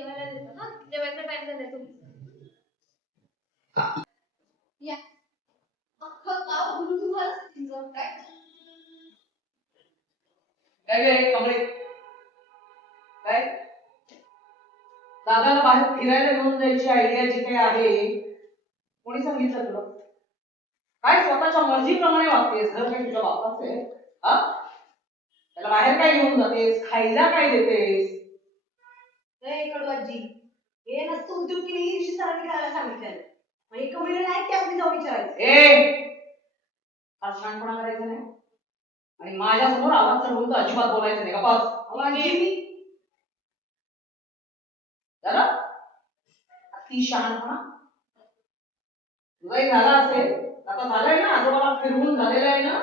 जेवायला देतो ना, जेवायचा टाइम झालाय तुमचा. या अख्खं गाव गुलगुल झालं काय काय गे कमळे काय दादाला बाहेर फिरायला घेऊन जायची आयडिया जी काही आहे कोणी सांगितलं तुला? काय स्वतःच्या मर्जीप्रमाणे वागतेस? घर काय तुझ्या बापाचं आहे? हा त्याला बाहेर काय घेऊन जातेस? खायला काय देतेस? कडवाजी हे नसतं उद्योग की नाही ऋषी सरांनी करायला सांगितलं मग एक महिने नाही की आपली जाऊन विचारायचं हा शहाणपणा करायचा नाही आणि माझ्यासमोर आवाज चढवून तर अजिबात बोलायचं नाही. गप्पास झालं ती शहाणपणा तुझाही झाला असेल. आता झालंय ना, आजोबाला फिरवून झालेलं आहे ना.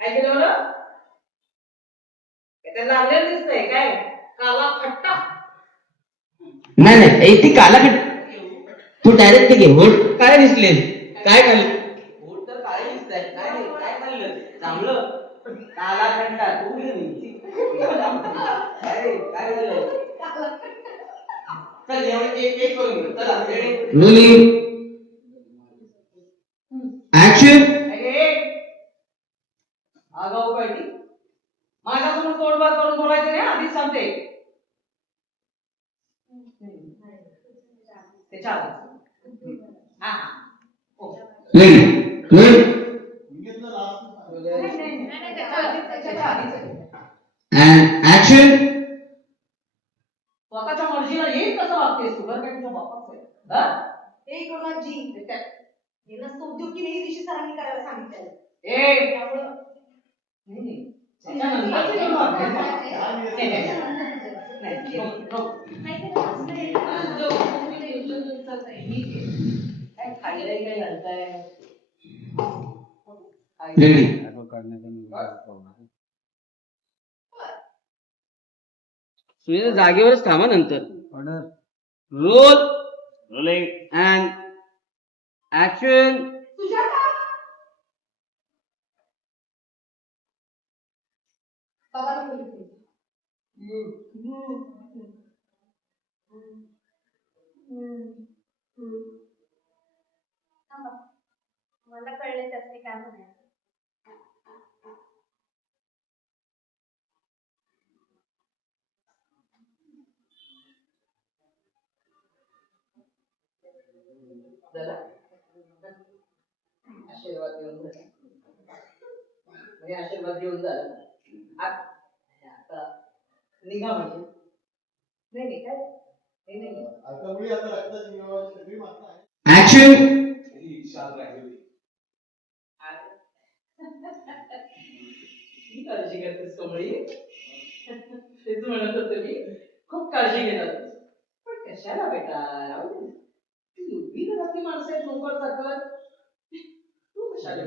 काय केलं बरं? त्याला लागलेलं दिसतंय काय? काला खट्टा नाही नाही ती काला तू डायरेक्ट घे. होट काय दिसले? काय खाल्लं? होट तर काय दिसतंय? काय काय खाल्लं? चांगलं काला खट्टा तू काय झालं? चल एक करून घेऊ. चला रोलिंग ऍक्शन. आगाऊ पाहिजे माझ्यासमोर तोंडबाद करून बोलायचं नाही. आधीच सांगते. ऍक्शन. स्वतःच्या मर्जीला येईल कसं वागतेस तू? घर काय तुझ्या बापाचं आहे? कडवाजी हे नसतं उद्योग की नाही ऋषी सरांनी करायला सांगितलं त्यामुळं जागेवरच थांबा नंतर. Role rolling and action. मला कळले त्याचे काय म्हणायचं. आशीर्वाद देऊन आशीर्वाद देऊन झालं. आता निघा म्हणजे नाही काय ऍक्शन. काळजी करतेस कमळी. तेच म्हणत होतो मी. खूप काळजी घेतात पण कशाला बेटा? राहू दे. ती उभी घरातली माणसं आहेत नोकर चाकर. तू कशाला